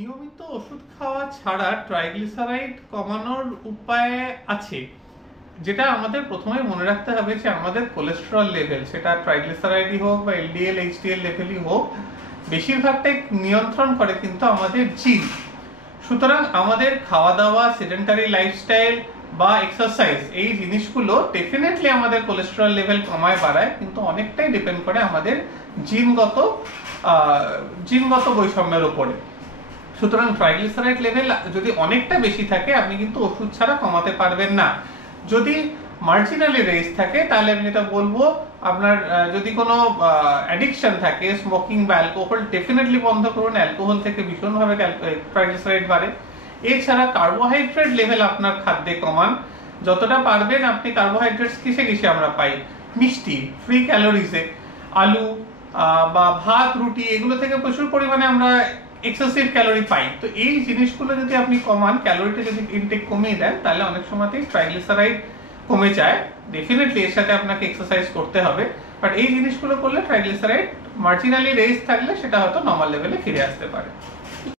নিয়মিত ওষুধ খাওয়া ছাড়া ট্রাইগ্লিসারাইড কমানোর উপায় আছে, যেটা আমাদের প্রথমে মনে রাখতে হবে যে আমাদের কোলেস্টেরল লেভেল, সেটা ট্রাইগ্লিসারাইডই হোক বা এলডিএল এইচডিএল লেভেলই হোক, বেশিরভাগটাই নিয়ন্ত্রণ করে কিন্তু আমাদের জিন। সুতরাং আমাদের খাওয়া দাওয়া, সেডেন্টারি লাইফস্টাইল বা এক্সারসাইজ, এই জিনিসগুলো ডেফিনেটলি আমাদের কোলেস্টেরল লেভেল কমায় বাড়ায়, কিন্তু অনেকটাই ডিপেন্ড করে আমাদের জিনগত বৈষম্যের উপরে। সুতরাং ট্রাইগ্লিসারাইড লেভেল যদি অনেকটা বেশি থাকে, আপনি কিন্তু ওষুধ ছাড়া কমাতে পারবেন না। যদি মার্জিনালি রেজ থাকে, তাহলে আমি যেটা বলবো, আপনার যদি কোনো অ্যাডিকশন থাকে, স্মোকিং বা অ্যালকোহল, ডেফিনেটলি বন্ধ করুন। অ্যালকোহল থেকে ভীষণভাবে ট্রাইগ্লিসারাইড বাড়ে। এছাড়া কার্বোহাইড্রেট লেভেল আপনার খাদ্যে কমান, যতটা পারবেন। আপনি কার্বোহাইড্রেটস কিসে কিসে আমরা পাই? মিষ্টি, ফ্রি ক্যালোরিজে, আলু বা ভাত, রুটি, এগুলো থেকে প্রচুর পরিমাণে আমরা এক্সেসিভ ক্যালোরি পাই। তো এই জিনিসগুলো যদি আপনি কমান, ক্যালোরিটা যদি ইনটেক কমিয়ে দেন, তাহলে অনেক সময়তেই ট্রাইগ্লিসারাইড কমে যায়। ডেফিনেটলি এর সাথে আপনাকে এক্সারসাইজ করতে হবে, বাট এই জিনিসগুলো করলে ট্রাইগ্লিসারাইড মার্জিনালি রেজ থাকলে সেটা হয়তো নর্মাল লেভেলে ফিরে আসতে পারে।